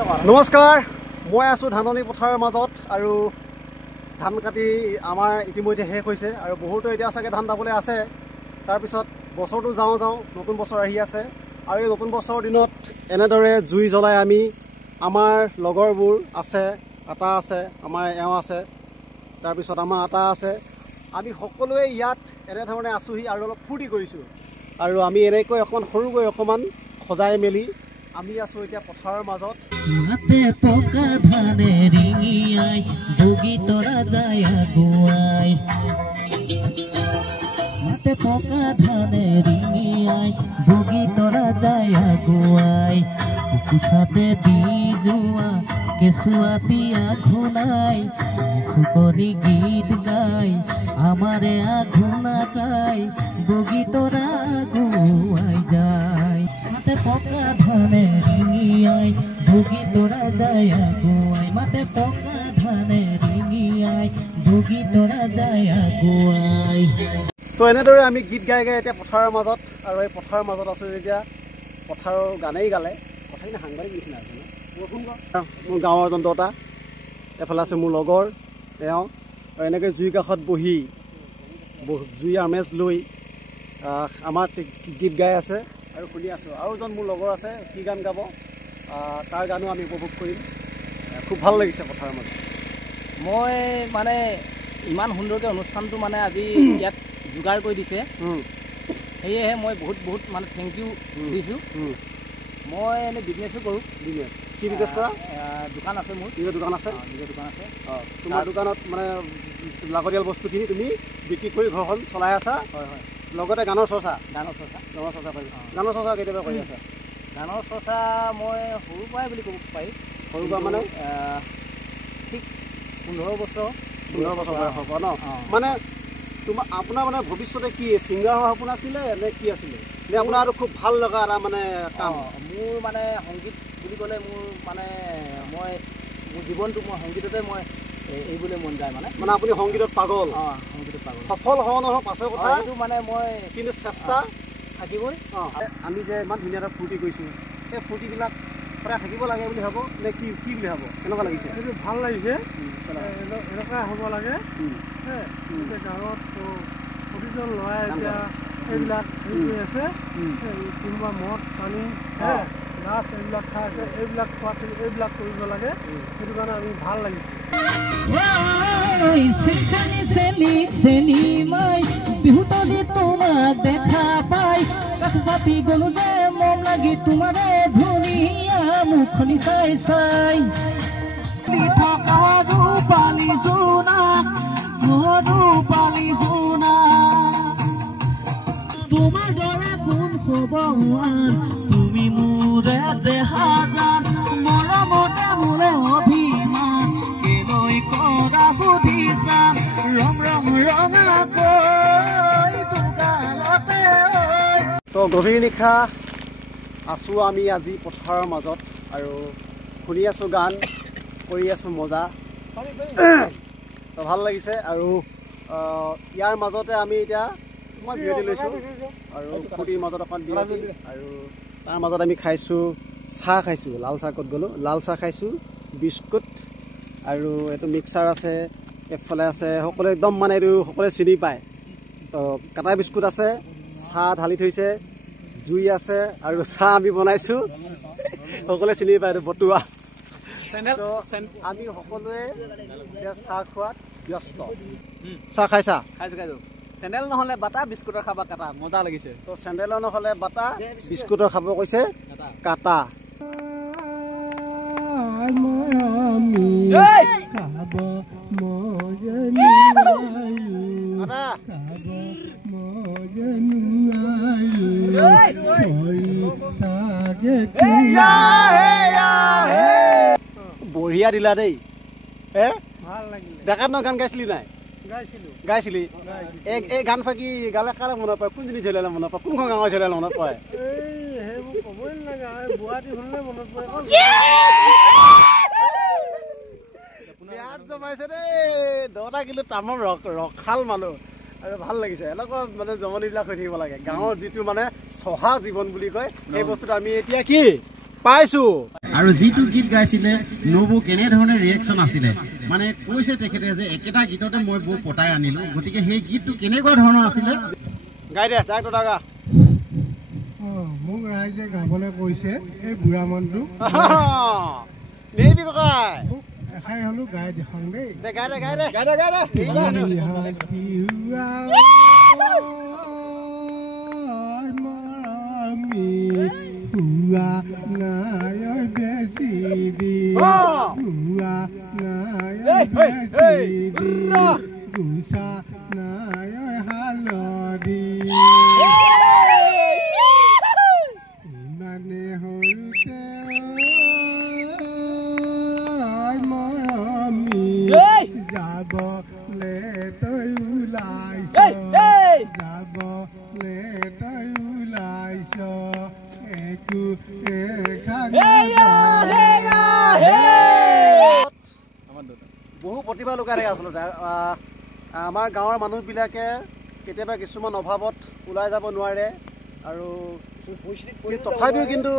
নমস্কাৰ, মই আছোঁ ধাননি পথাৰৰ মাজত আৰু ধান কাটি আমাৰ ইতিমধ্যে শেষ হৈছে আৰু বহুতো এতিয়া চাগে ধান দাবলৈ আছে। তাৰপিছত বছৰটো যাওঁ নতুন বছৰ আহি আছে আৰু এই নতুন বছৰৰ দিনত এনেদৰে জুই জ্বলাই আমি আমাৰ লগৰবোৰ আছে, আটা আছে, আমাৰ এওঁ আছে, তাৰপিছত আমাৰ আটা আছে, আমি সকলোৱে ইয়াত এনেধৰণে আছোঁহি আৰু অলপ ফূৰ্তি কৰিছোঁ। আৰু আমি এনেকৈ সৰুকৈ অকণমান সজাই মেলি আমি আছোঁ এতিয়া পথাৰৰ মাজত। মাতে পকা ধানে ৰিঙিয়াই বগী তৰা যায় আগুৱাই, মাতে পকা ধানে ৰিঙিয়াই বগী তৰা যায় আগুৱাই, কুকুচাতে দি যোৱা কেঁচুৱা পিয়া ঘূনাই, চুকনি গীত গাই আমাৰে আঘোনা গাই বগী তৰা আগুৱাই যায়। মাতে পকা ধানে ৰিঙিয়াই বগী তৰা যায় আগুৱাই, মাতে পকা ধানে ৰিঙিয়াই বগী তৰা যায় আগুৱাই। তো এনেদৰে আমি গীত গাই গাই এতিয়া পথাৰৰ মাজত, আৰু এই পথাৰৰ মাজত আছোঁ এতিয়া পথাৰৰ গানেই গালে কথাই না সাংবাদিক নিচিনা আছে ন। মোৰ গাঁৱৰ জনতা, এফালে আছে মোৰ লগৰ তেওঁ, আৰু এনেকৈ জুইৰ কাষত বহি জুই আমেজ লৈ আমাৰ গীত গাই আছে আৰু শুনি আছোঁ। আৰু এজন মোৰ লগৰ আছে, সি গান গাব, তাৰ গানো আমি উপভোগ কৰিম। খুব ভাল লাগিছে পথাৰৰ মাজত। মই মানে ইমান সুন্দৰকৈ অনুষ্ঠানটো মানে আজি ইয়াত যোগাৰ কৰি দিছে, সেয়েহে মই বহুত মানে থেংক ইউ দিছোঁ। মই এনেই বিজনেছো কৰোঁ। বিজনেছ কি বিজনেছ কৰা? দোকান আছে মোৰ। নিজৰ দোকান আছে? নিজৰ দোকান আছে। অঁ, তোমাৰ দোকানত মানে লাগতিয়াল বস্তুখিনি তুমি বিক্ৰী কৰি ঘৰখন চলাই আছা? হয় হয়। লগতে গানৰ চৰ্চা কৰি গানৰ চৰ্চা কেতিয়াবা কৰি আছে? গানৰ চৰ্চা মই সৰুৰ পৰাই বুলি ক'ব পাৰি। সৰুৰ পৰা মানে ঠিক 15 বছৰ বয়সৰ পৰা ন? মানে আপোনাৰ মানে ভৱিষ্যতে কি ছিংগাৰ হোৱা সপোন আছিলে নে কি আছিলে, নে আপোনাৰ আৰু খুব ভাল লগা এটা মানে কাম? মোৰ মানে সংগীত বুলি ক'লে মোৰ জীৱনটো মই সংগীততে মই এইবলৈ মন যায় মানে আপুনি সংগীতত পাগল? সংগীতত পাগল। সফল হ'ব নহয় পাছৰ কথা, এইটো মানে মই কিন্তু চেষ্টা থাকিবই। আমি যে ইমান ধুনীয়া এটা ফূৰ্তি কৰিছোঁ, সেই ফূৰ্তিবিলাক সদায় থাকিব লাগে বুলি ভাবোঁ নে কি বুলি ভাবোঁ? কেনেকুৱা লাগিছে? এইটো ভাল লাগিছে, এনেকুৱা হ'ব লাগে। গাঁৱত প্ৰতিজন ল'ৰাই এতিয়া এইবিলাক হেৰি কৰি আছে, কোনোবা মদ পানী গাছ এইবিলাক খাই আছে, এইবিলাক খোৱাটো এইবিলাক কৰিব লাগে। সেইটো কাৰণে আমি ভাল লাগিছে। বিহুতলি তোমাক দেখা পাই কাষ চাপি গলো যে মন লাগি তোমাৰে ধুনীয়া মুখনি চাই চাই, ৰূপালী জোনা তোমাৰ দৰে কোন হ'ব তুমি মোৰে দেহা জান, মৰমতে মোৰে অভিমান কেলৈ কৰা সুধিছা ৰঙাকৈ দুগালতে। তো গভীৰ নিশা আছোঁ আমি আজি পথাৰৰ মাজত আৰু শুনি আছোঁ গান, কৰি আছোঁ মজা। তো ভাল লাগিছে। আৰু ইয়াৰ মাজতে আমি এতিয়া মই বিৰতি লৈছোঁ আৰু ফূৰ্তিৰ মাজত অকণ বিৰতি, আৰু তাৰ মাজত আমি খাইছোঁ চাহ, খাইছোঁ লাল চাহ। ক'ত গ'লোঁ? লাল চাহ খাইছোঁ, বিস্কুট আৰু এইটো মিক্সাৰ আছে, এইফালে আছে সকলোৱে একদম মানে এইটো সকলোৱে চিনি পায়। তো কাটা বিস্কুট আছে, চাহ ঢালি থৈছে, জুই আছে আৰু চাহ আমি বনাইছোঁ, সকলোৱে চিনি পায় এইটো বটুৱা। আমি সকলোৱে এতিয়া চাহ খোৱাত ব্যস্ত। চাহ খাইছা? খাইছোঁ। চেণ্ডেল নহ'লে বাটা, বিস্কুটৰ খাবা কাটা, মজা লাগিছে। তো চেণ্ডেলৰ নহ'লে বাটা, বিস্কুটৰ খাব কৈছে কাটা। বঢ়িয়া দিলা দেই। ভাল লাগিলে। ডেকাত ন গান গাইছিলি নাই? গাইছিলি। এই গান ফাঁকি গালে কালে মনত পৰে? কোনজনী ঝেলালে মনত পৰে? কোনখন গাঁৱৰ ঝেলালে মনত পৰে? সেইবোৰ ক'বই নালাগে, গুৱাহাটী শুনিলে মনত পৰে। বিয়াত জমাইছে দেই 10টা কিলো তামৰ ৰখাল মানুহ, আৰু ভাল লাগিছে। এনেকুৱা মানে জমনিবিলাক হৈ থাকিব লাগে। গাঁৱৰ যিটো মানে চহা জীৱন বুলি কয়, সেই বস্তুটো আমি এতিয়া কি পাইছো আৰু যিটো গীত গাইছিলে নবু কেনেধৰণে ৰিয়েকশ্যন আছিলে মানে কৈছে তেখেতে যে একেটা গীততে মই বৌ পতাই আনিলোঁ গতিকে সেই গীতটো কেনেকুৱা ধৰণৰ আছিলে গাই দে ডাইৰেক্ট গা মোক ৰাইজে গাবলৈ কৈছে এই বুঢ়া মনটো নেবি ককাই এখাই হ'লো গাই দেখাওঁ দেই গাই দে Ua naya besidi, ua naya besidi, gusa naya halodi. Nane holte marami, jabo le toy ulaisho, jabo le toy ulaisho. বহু প্ৰতিভা লুকাই থাকে আচলতে আমাৰ গাঁৱৰ মানুহবিলাকে কেতিয়াবা কিছুমান অভাৱত ওলাই যাব নোৱাৰে আৰু তথাপিও কিন্তু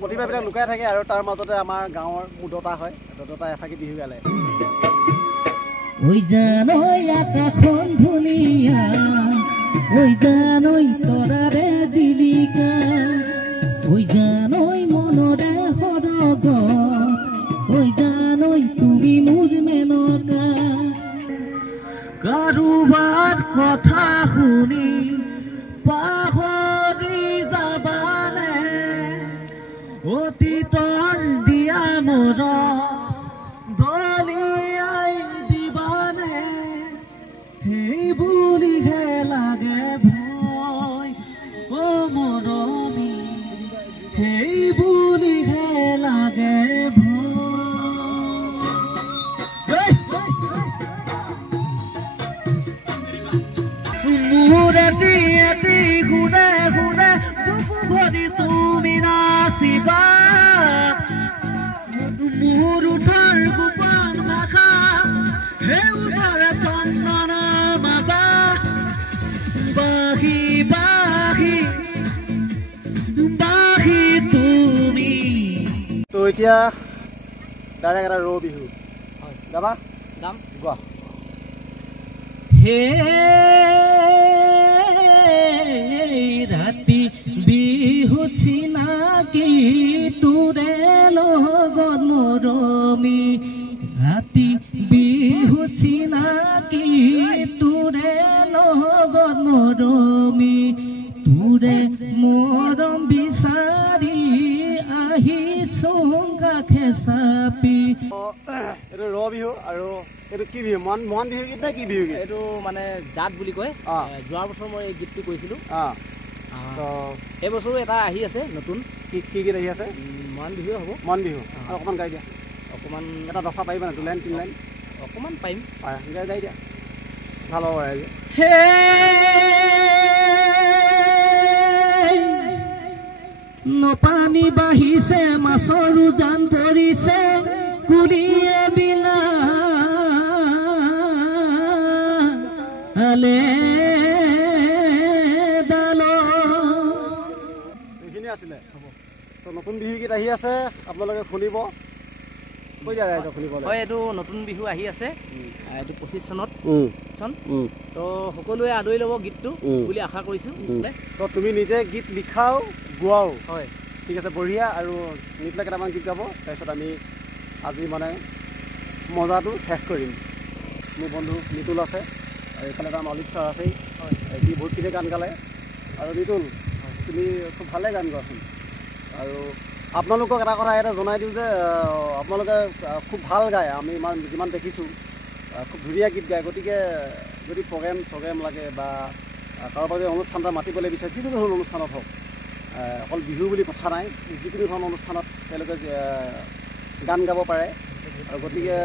প্ৰতিভাবিলাক লুকাই থাকে আৰু তাৰ মাজতে আমাৰ গাঁৱৰ মুদতা হয় দতা এফাকি বিহু গালে ওই জানই আকাশখন ধুনীয়া ওই জানই তৰাৰে জিলিকা ওই জানই মনৰে সৰগ ওই জানই তুমি মোৰ মেনকা কাৰোবাৰ কথা শুনি পাহৰি যাবানে অতীতৰ দিয়া মোৰ দলিয়াই দিবানে সেই বুলিহে লাগে ভয় অ মৰমী সেই বুলিহে লাগে মোৰ এটি গুণে গুণে বুকু ভৰি তুমি নাচিবা মোৰ উঠাৰ গোপন ভাষা সেউজৰে চন্দন মাতা বাহি বাহি বাহি তুমি তো এতিয়া ডাইৰেক্ট এটা ৰৌ বিহু যাবা যাম গোৱা হে ৰাতি বিহু চিনাকি তোৰে লগত মৰমী ৰাতি বিহু চিনাকি তোৰে লগত মৰমী তোৰে মৰম বিচাৰি আহিছো কাষে চাপি এইটো ৰ বিহু আৰু এইটো কি বিহু মন বিহু গীত নে কি বিহু গীত এইটো মানে জাত বুলি কয় যোৱা বছৰ মই এই গীতটো কৈছিলোঁ এই বছৰো এটা আহি আছে নতুন কি গীত আহি আছে মন বিহুৱে হ'ব মন বিহু আৰু অকণমান গাই দিয়া অকণমান এটা দফা পাৰিবা নাই 2 লাইন 3 লাইন অকণমান পাৰিম গাই দিয়া ভাল হ'ব ৰাইজে হে নপানী বাঢ়িছে মাছৰ উজান পৰিছে কুলিয়ে বিনা এইখিনি আছিলে তো নতুন বিহু গীত আহি আছে আপোনালোকে শুনিব কৈ দিয়া ৰাইজক শুনিবলৈ হয় এইটো নতুন বিহু আহি আছে এইটো 25 চনত তো সকলোৱে আদৰি ল'ব গীতটো বুলি আশা কৰিছোঁ তো তুমি নিজে গীত লিখাও গোৱাও হয় ঠিক আছে বঢ়িয়া আৰু নিপেলাই কেইটামান গীত গাব তাৰপিছত আমি আজি মানে মজাটো শেষ কৰিম মোৰ বন্ধু নিতুল আছে আৰু এইফালে তাৰ অলিভ ছাৰ আছেই সি বহুতখিনি গান গালে আৰু নিতুল তুমি খুব ভালে গান গোৱাচোন আৰু আপোনালোকক এটা কথা এটা জনাই দিওঁ যে আপোনালোকে খুব ভাল গায় আমি যিমান দেখিছোঁ খুব ধুনীয়া গীত গায় গতিকে যদি প্ৰগ্ৰেম লাগে বা কাৰোবাৰ যদি অনুষ্ঠান এটা মাতিবলৈ বিচাৰে যিকোনো ধৰণৰ অনুষ্ঠানত হওক অকল বিহু বুলি কথা নাই যিকোনো ধৰণৰ অনুষ্ঠানত তেওঁলোকে গান গাব পাৰে আৰু গতিকে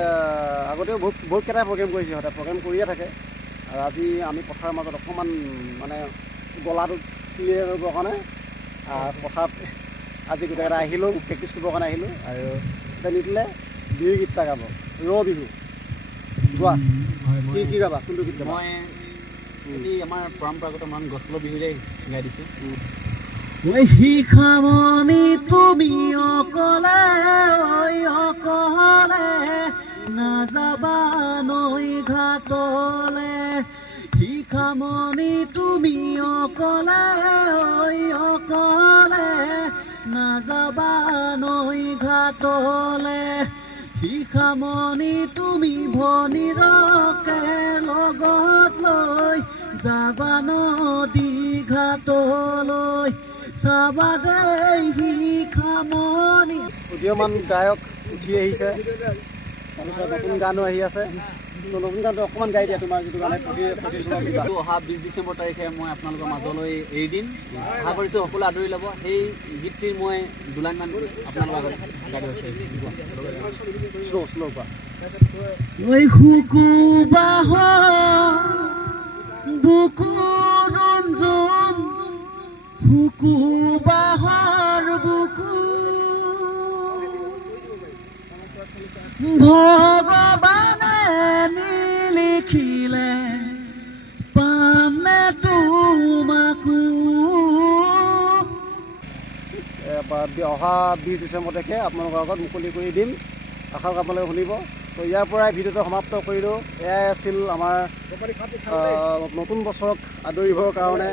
আগতেও বহুতকেইটা প্ৰগ্ৰেম কৰিছে সিহঁতে প্ৰগ্ৰেম কৰিয়ে থাকে আৰু আজি আমি পথাৰৰ মাজত অকণমান মানে গলাটো ক্লিয়াৰ কৰিবৰ কাৰণে পথাৰত আজি গোটেইকেইটা আহিলোঁ প্ৰেক্টিছ কৰিবৰ কাৰণে আহিলোঁ আৰু এতিয়া নিদিলে বিহু গীত এটা গাব ৰ বিহু গোৱা কি গাবা কোনটো গীত গাবা মই আমাৰ পৰম্পৰাগত মান গছল বিহুৰে গাই দিছোঁ শিখামণি তুমি অকলে অকলে নাযাবা নৈ ঘাটলে শিখামণি তুমি অকলে অকলে নাযাবা নৈ ঘাটলে শিখামণি তুমি ভনীৰকে লগত লৈ যাবা নদী ঘাটলৈ চাবা দেই শিখামণি। উদীয়মান গায়ক উঠি আহিছে, তাৰপিছত নতুন গানো আহি আছে। নতুন গানটো অকণমান গাই দিয়া, তোমাৰ যিটো গানে অহা 20 ডিচেম্বৰ তাৰিখে মই আপোনালোকৰ মাজলৈ এৰি দিম। আশা কৰিছোঁ সকলোৱে আদৰি ল'ব। সেই গীতটিৰ মই দুলাইনমান আপোনালোকৰ আগত গাই দিব শ্ল' শ্ল' কোৱা। বুকু ৰঞ্জন বুকু বাহাৰ বুকু ভগৱানে নিলিখিলে পামে তোমাকো। অহা 20 ডিচেম্বৰ তাৰিখে আপোনালোকৰ আগত মুকলি কৰি দিম। আশা কৰোঁ আপোনালোকে শুনিব। তো ইয়াৰ পৰাই ভিডিঅ'টো সমাপ্ত কৰিলোঁ। এয়াই আছিল আমাৰ নতুন বছৰক আদৰিবৰ কাৰণে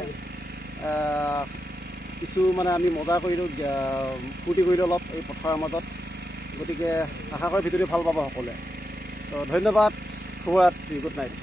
কিছু মানে আমি মজা কৰিলোঁ, ফূৰ্তি কৰিলোঁ অলপ এই পথাৰৰ মাজত। গতিকে আশা কৰি ভিডিঅ'টো ভাল পাব সকলোৱে। তো ধন্যবাদ, শুভৰাত্ৰি, গুড নাইট।